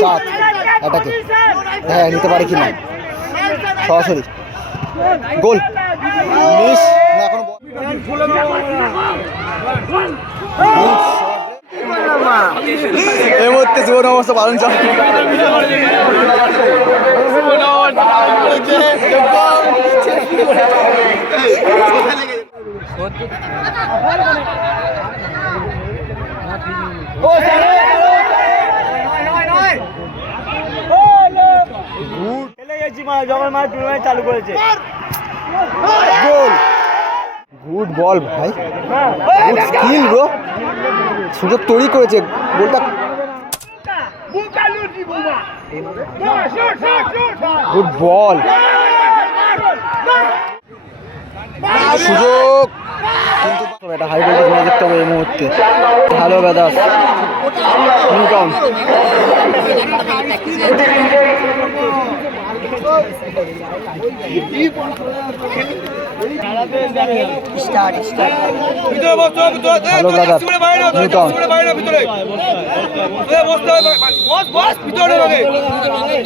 সাত। এটাকে। হ্যাঁ নিতে পারে কি না? সরাসরি। গোল। মিস না এখনও এই মুহূর্তে জীবন অবস্থা পালন চল। খেলে যখন টুর্নামেন্ট চালু করেছে। গোল গুড বল ভাই গুড স্কিল ব্রো সুযোগ তৈরি করেছে। গোলটা গুড বল সুযোগ। কিন্তু এটা হাই ভোল্টেজ ম্যাচ দেখতে হবে এই মুহূর্তে। Vedas New Town hello brother New Town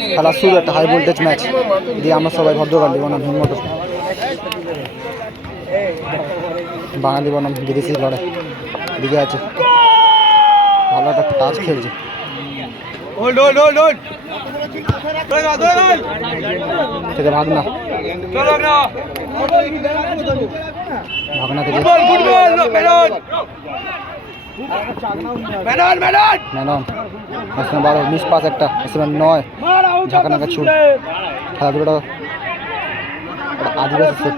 খেলা শুরু একটা হাই ভোল্টেজ ম্যাচ দিয়ে আমরা সবাই ভদ্রকালী বনাম হিম্মত বাঙালি বনাম বিদেশি লড়াই দিকে আছে ভালো একটা টাচ খেলছে থেকে ভাগনা ভাগনা থেকে ম্যানন আসলে বারো মিস পাস একটা আসলে নয় ঝাঁকানাকা ছুট খেলাধুলাটা একটা আদিবাসী সেট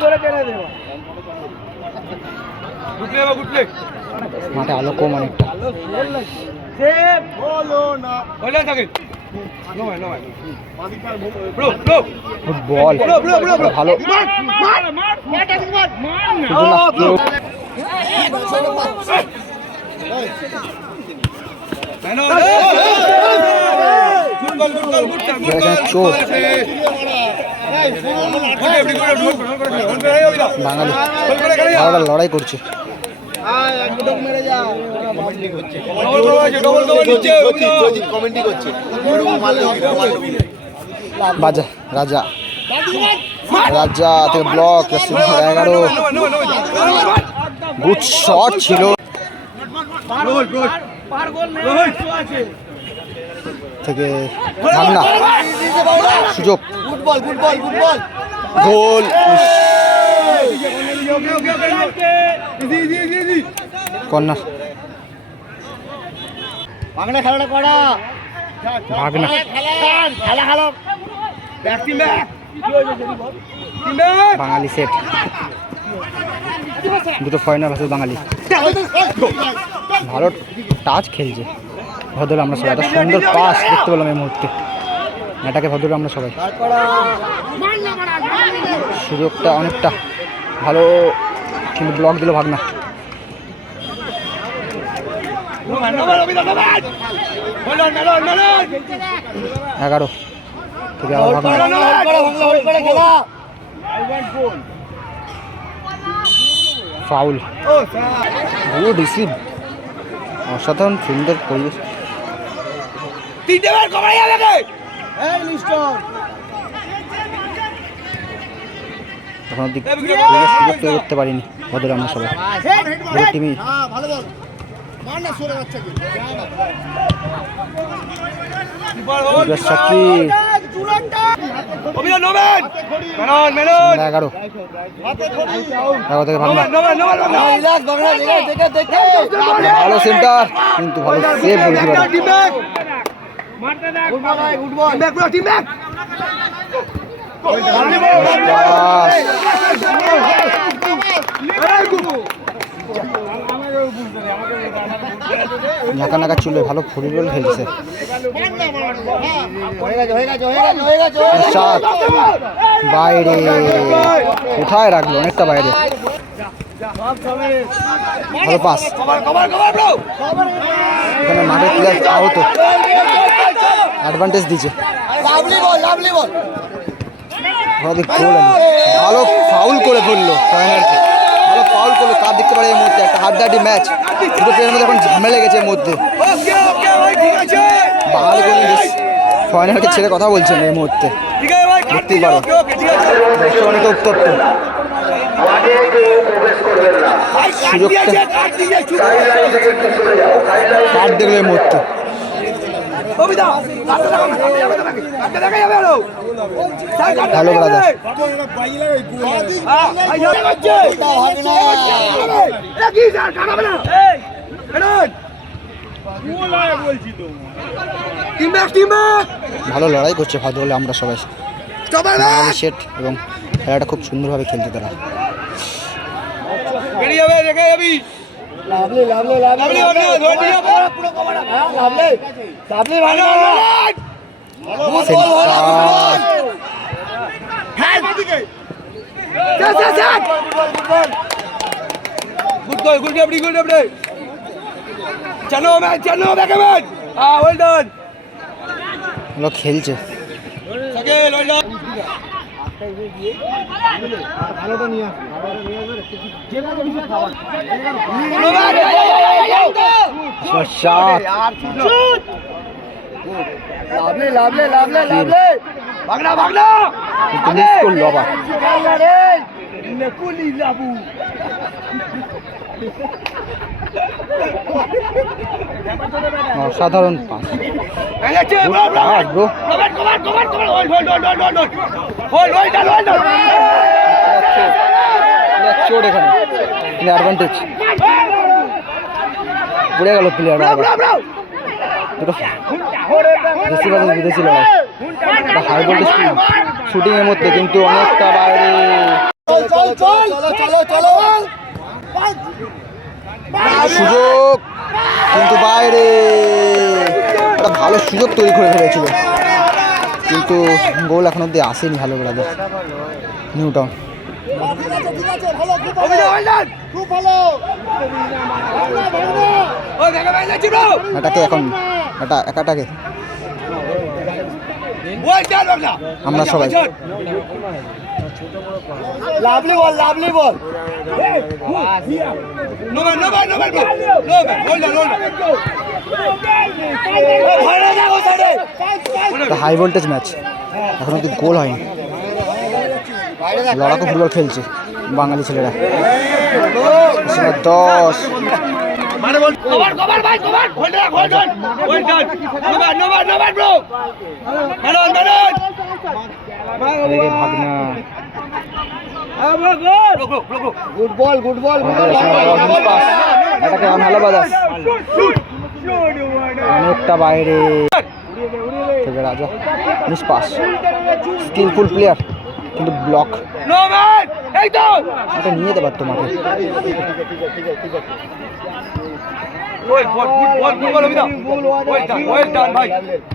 মাঠে আলো কম অনেকটা গুড বল ভালো কিন্তু না কেউ চোট বাঙালি লড়াই করছে। বাজা রাজা। রাজা থেকে ব্লক এগারো। গুড শট ছিল। থেকে ভাগনা সুযোগ। Football football football goal corner Bangla খেলাটা করা। খেলা। খেলো বাঙালি সেট দুটো ফরেনার ভার্সেস বাঙালি। ভালো টাচ খেলছে। ভদ্র আমরা সবাই। একটা সুন্দর পাস দেখতে পেলাম এই মুহূর্তে। এটাকে ভদ্র আমরা সবাই। সুযোগটা অনেকটা ভালো কিন্তু ব্লক দিল ভাগনা। এগারো। থেকে আবার ফাউল গুড রিসিভ অসাধারণ সুন্দর পরিবেশ। এখন অব্দি সুযোগ তৈরি করতে পারিনি ওদের আমরা সবাই। টিমই হ্যাঁ ভালো এগারো। এগারো থেকে সেন্টার কিন্তু ভালো সেভ বলতে পারে। ফুটবল নাকা চুলে ভালো ফুটবল খেলছে। বাইরে। কোথায় রাখল? অনেকটা বাইরে। ভালো পাস এখানে মাঠের প্লেয়ার আহত অ্যাডভান্টেজ দিচ্ছে। Lovely ball lovely ball. ভালো গোল ভালো ফাউল করে ফেলল ফাইনালকে ভালো ফাউল করল কার দেখতে পারে এর মধ্যে একটা হাড্ডাহাড্ডি ম্যাচ দুটো প্লেয়ারের মধ্যে এখন ঝামেলা লেগেছে এর মধ্যে বাঙালি ফাইনালকে ছেড়ে কথা বলছেন এই মুহূর্তে? দেখতেই পারো। ওকে ওকে ঠিক আছে দর্শক অনেক উত্তপ্ত। সুযোগটা- কার্ড দেখল এই মুহূর্তে। দেখা দেখা দেখা ভালো লড়াই করছে ভালো হলে আমরা সবাই। সেট এবং খেলাটা খুব সুন্দরভাবে খেলছে তারা। বেরিয়ে যাবে রেখে যাবি। Lovely lovely lovely lovely. পুরো কভার হ্যাঁ লাভলি লাভলি ভালো গুড। বল গুড বল হ্যাঁ। যা যা যা। গুড গোল গুড আপনি গুড আপনি জানো ম্যাচ জানো ব্যাকে ম্যাচ হ্যাঁ ওয়েল ডান ভালো খেলছে। সাকেল well done shot lovely lovely lovely lovely ভাগনা ভাগনা কিন্তু করল আবার নকুলি লাবু অসাধারণ পাস চোট এখানে অ্যাডভান্টেজ পড়ে গেল প্লেয়ার মধ্যে কিন্তু অনেকটা বাইরে চল চলো চলো চলো সুযোগ। কিন্তু বাইরে। একটা ভালো সুযোগ তৈরি করে ফেলেছিল। কিন্তু গোল এখন অব্দি আসেনি ভালো করে নিউ টাউন। এটাকে এখন একাটাকে। আমরা সবাই। Lovely ball lovely ball. No man no man no man no man hold done hold ভালো দেখো সাইডে। একটা হাই ভোল্টেজ ম্যাচ। এখন অব্দি গোল হয়নি। লড়াকু ফুটবল খেলছে বাঙালি ছেলেরা। দশ। কভার কভার ভাই cover hold done hold done hold done no man no man no man bro maroon মেরন এদিকে ভাগনা। রুক রুক রুক রুক good ball good ball good ball এটাকে ভালো বাজাস অনেকটা বাইরে। থেকে রাজা মিস পাস স্কিলফুল প্লেয়ার কিন্তু ব্লক নো ম্যান এই তো এটা নিয়ে যেতে পারতো মাঠে ওই বল গুড বল গুড বল অভিনয় ওয়েল ডান ওয়েল ডান ভাই। Number 10 number 10 four good ball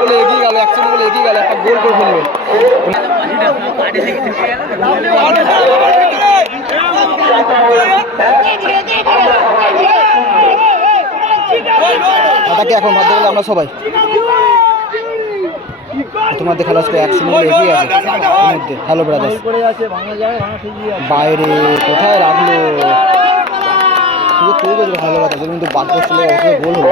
বলে এগিয়ে গেল অ্যাকশন বলে এগিয়ে গেল একটা গোল করে ফেলল। এটাকে এখন বাধ্য করলে আমরা সবাই। তোমাদের খেলা আজকে একশো মিনিট এগিয়ে আছে। মধ্যে হ্যালো ব্রাদার্স বাইরে কোথায় রাখল? তৈরি করেছিল হ্যালো ব্রাদার্স কিন্তু বাদ করছিল গোল হলো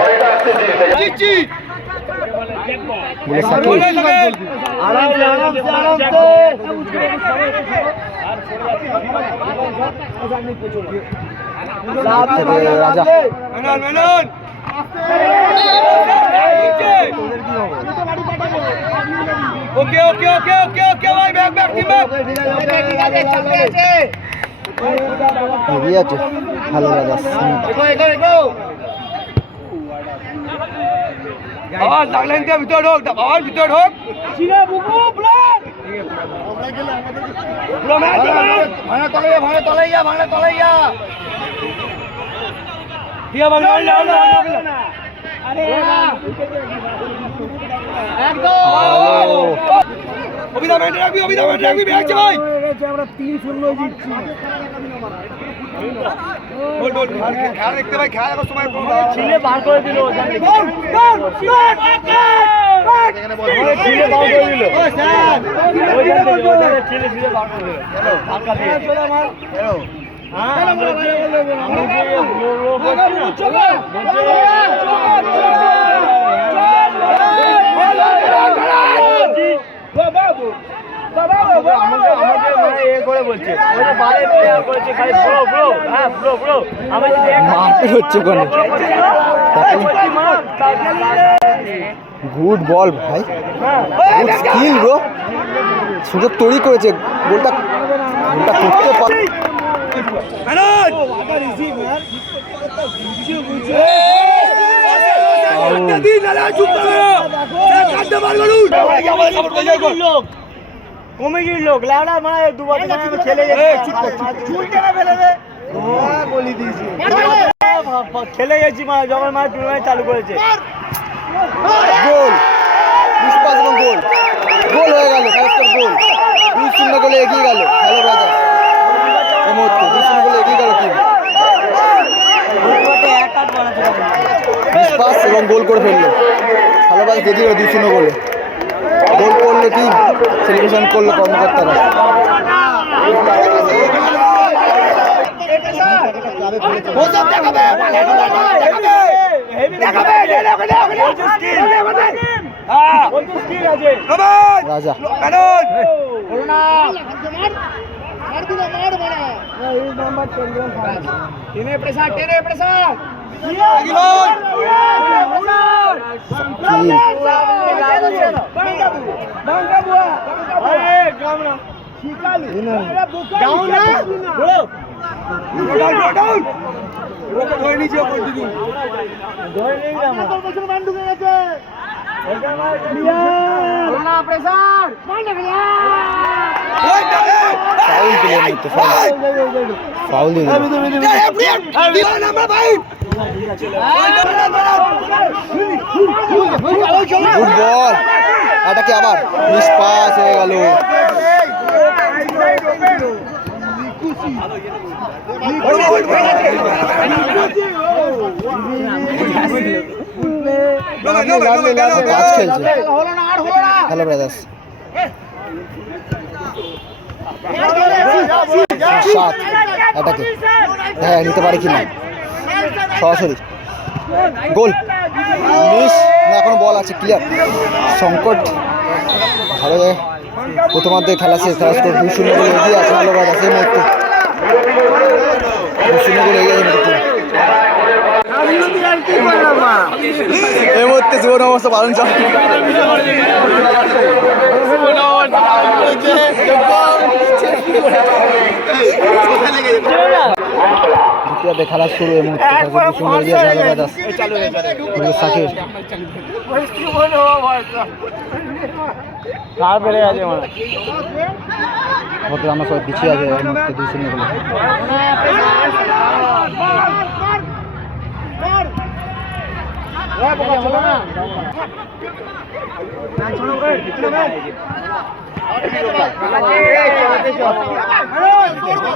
রাজা। মেনন মেনন। ওকে ওকে ওকে ওকে ওকে ভাই ব্যাক ব্যাক টিম ব্যাক এগিয়ে আছে। হ্যালো ব্রাদার্স এগো এগো এগো। আবার লাগলেন কে ভিতর ঢোক আবার ভিতর ঢোক চিনে বুকু ম্যাচ ভাঙা তলে যা ভাঙা তলে যা ভাঙা তলে যা দিয়া একদম রাখবি রাখবি ব্যাক ভাই আমরা তিন শূন্য জিতছি খেলা দেখতে ভাই খেলা দেখার সময় ছিলে বার করে দিল ওখান হ্যাঁ আমাকে আমাকে মানে এ করে বলছে বারে প্লেয়ার করেছে খালি ব্রো ব্রো হ্যাঁ ব্রো ব্রো হচ্ছে। গুড বল ভাই গুড স্কিল ব্রো সুযোগ তৈরি করেছে গোলটা গোলটা করতে পারে মানে মানে খেলে গেছি চুল টেনে ফেলে দে। বলি দিয়েছি। খেলে গেছি মানে যখন মানে টুর্নামেন্ট চালু করেছে। গোল। গোল। গোল হয়ে গেল গোল। দুই শূন্য গোলে এগিয়ে গেল হ্যালো ব্রাদার এই মুহূর্তে দুই শূন্য গোলে এগিয়ে গেল টিম। এবং গোল করে ফেলল। হ্যালো ব্রাদার এগিয়ে গেল দুই শূন্য গোলে। গোল করল টিম সেলিব্রেশন করল কর্মকর্তারা? রাজা। ধরে নিয়েছে ধরে নিয়ে মুসলমান ঢুকে গেছে প্রেসার ফাউল দিলেন মধ্যে ফাউল ফাউল দিয়ে দিল গুড বল এটাকে আবার মিস পাস হয়ে গেল হ্যালো ব্রাদার্স সাত এটাকে হ্যাঁ নিতে পারে কি না সরাসরি। গোল। মিস এখনও বল আছে ক্লিয়ার সংকট। ভালো প্রথমার্ধে খেলা শেষ, খেলা স্কোর দুই শূন্য গোলে এগিয়ে আছে ব্রাদার্স এই মুহূর্তে। দুই শূন্য গোলে এগিয়ে আছে এই মুহূর্তে জীবন অবস্থা পালন চল খেলা শুরু এই মুহূর্তে সাকিব আমরা সবাই পিছিয়ে আছে এই মুহূর্তে দুই শূন্য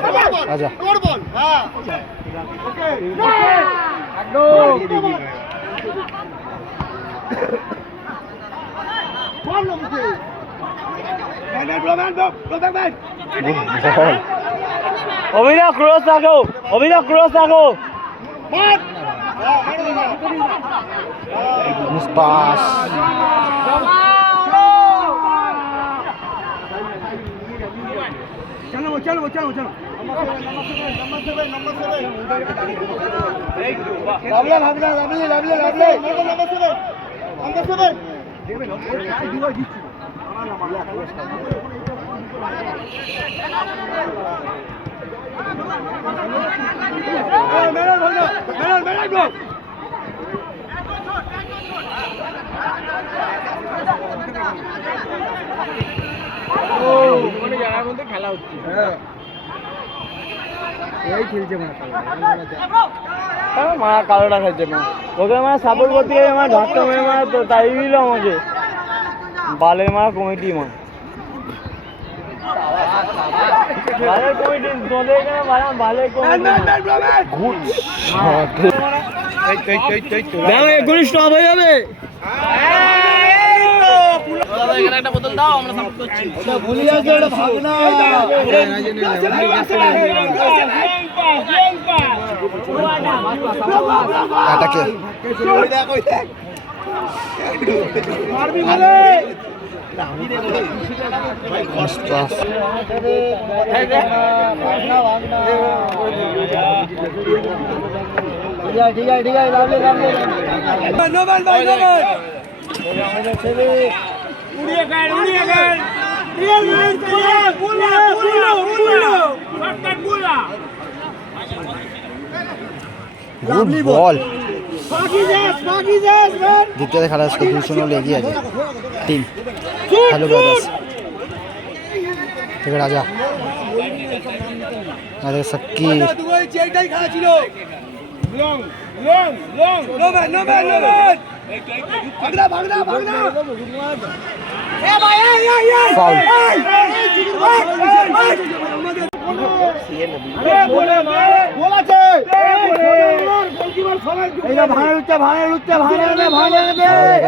গোলে রাজা গুড বল অভিনয় ক্রস রাখো অভিনয় ক্রস রাখো মিস পাস লাভলে ভাবনা lovely lovely lovely number seven number seven মা কালোটা খাইছে না ওকে মানে সাপোর্ট করতে গিয়ে আমার ধাক্কা মেরে মানে তো, তাই দিল আমাকে। বালের মা কমিটি মা ভালো কমিটি তোদের এখানে ভালো ভালো কমিটি গুড শট দেখো হয়ে যাবে এটাকে মুস্তাফ ঠিক আছে ঠিক আছে ঠিক আছে লাভলে লাভলে নোবেল ভাই নোবেল উড়িয়ে গেল উড়িয়ে গেল রিয়েল লাইন পুলা পুলা পুলা পুলা শর্টকাট পুলা গুড বল দ্বিতীয় খেলা আজকে দুই শূন্য হলে এগিয়ে আছে তিন হ্যালো ব্রাদার্স ঠিক আছে রাজা রাজা সাক্কির দুবাই চেকটাই খেলা ছিল লং লং লং নোবেল নোবেল নোবেল ভাগনা ভাগনা ভাগনা এ ভাই এই এই এই ফাউল গোল আছে এইটা ভাঙা লুচ্ছে ভাঙা লুচ্ছে ভাঙা দে ভাঙা যাক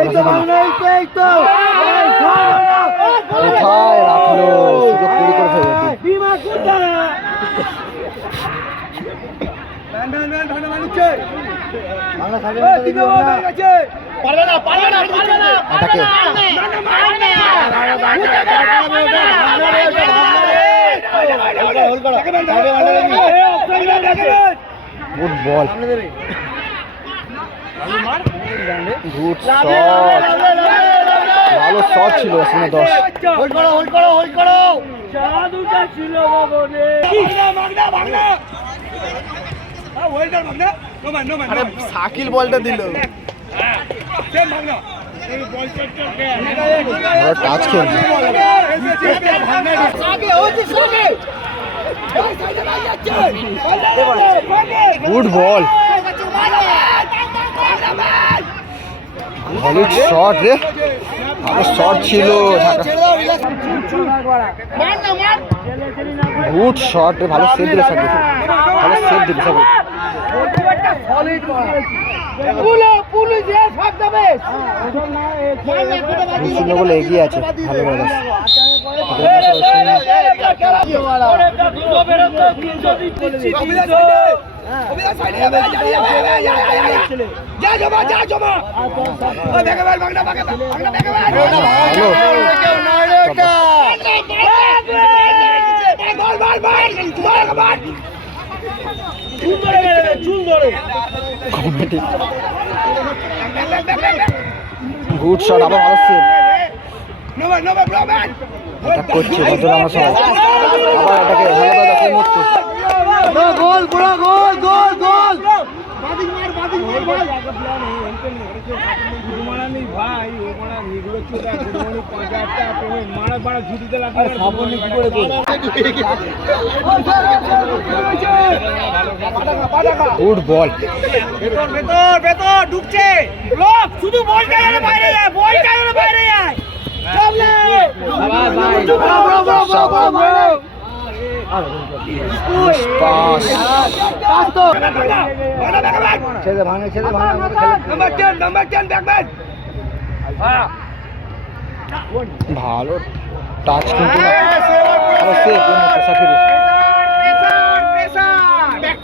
এই তো ভাঙা এই তো এই তো কোথায় রাখল সুযোগ তৈরি করে ফেলবে বিমা কোথায় হয়ে পারবে না পারবে না পারবে না এটাকে গুড বল গুড শট ভালো শট ছিল সিনে দশ। হোল্ড করো হোল্ড করো হোল্ড করো। জাদুটা ছিল বাবরে ভাগনা ভাগনা হ্যাঁ ওয়েল্ডার ভাগনা। নোবেল নোবেল আরে শাকিল বলটা দিল। টাচ খেলছে গুড বল হলিউড শট রে। ভালো শট ছিল গুড শট রে ভালো সেভ দিল সাকিব। ভালো সেভ দিল সাকিব। দুই শূন্য বলে এগিয়ে আছে ভালো অবিদা সাইডে যাবে যা যা যা যা জমা যা জমা ও দেখে ভাই এটা করছে সবাই। আবার মুহূর্তে। গোল পুরো গোল গোল গোল। Good ball. ভেতর ভেতর ভেতর ঢুকছে। শুধু বলটা যেন বাইরে যায় বলটা যেন বাইরে যায়। সামনে ভাঙে ছেড়ে ভাঙে নাম্বার 10 নাম্বার 10 ব্যাকম্যান ভালো টাচ কিন্তু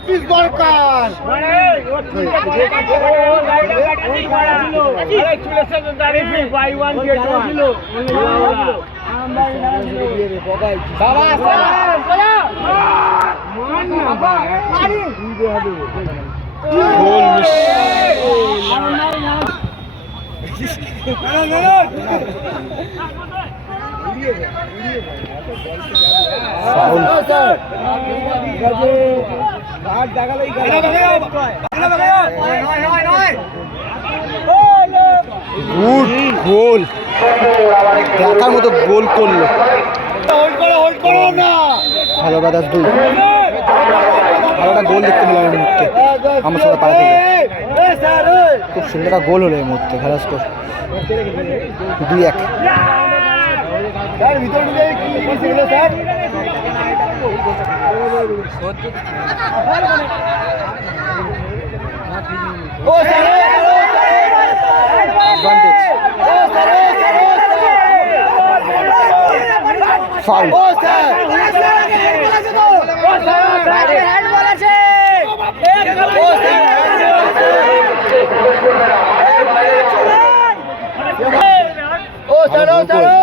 প্র্যাকটিস দরকার গোল মিস গুড গোল দেখার মতো গোল করল ভালো ব্রাদার্স দুই ভালো গোল দেখতে পেলাম এই মুহূর্তে আমার সাথে পাড়া থেকে। খুব সুন্দর একটা গোল হলো এই মুহূর্তে খেলা স্কোর দুই এক। স্যার ভিতরে ঢুকে কি জিনিস এগুলো স্যার ও স্যার ফাউল ও স্যার ও স্যার ও স্যার ও স্যার হচ্ছে স্যার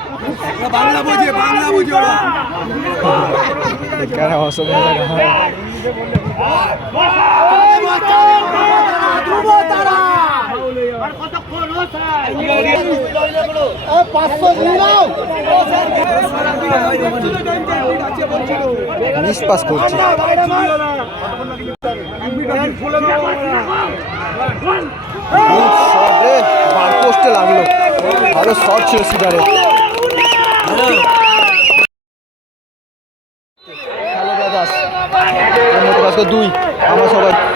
বাংলা বোঝে বাংলা বোঝে ওরা। করছে। শট রে। বার পোস্টে লাগল। ভালো শট ছিল সিডারে খালেদা দাস এর মধ্যে আজকে দুই আমার সবাই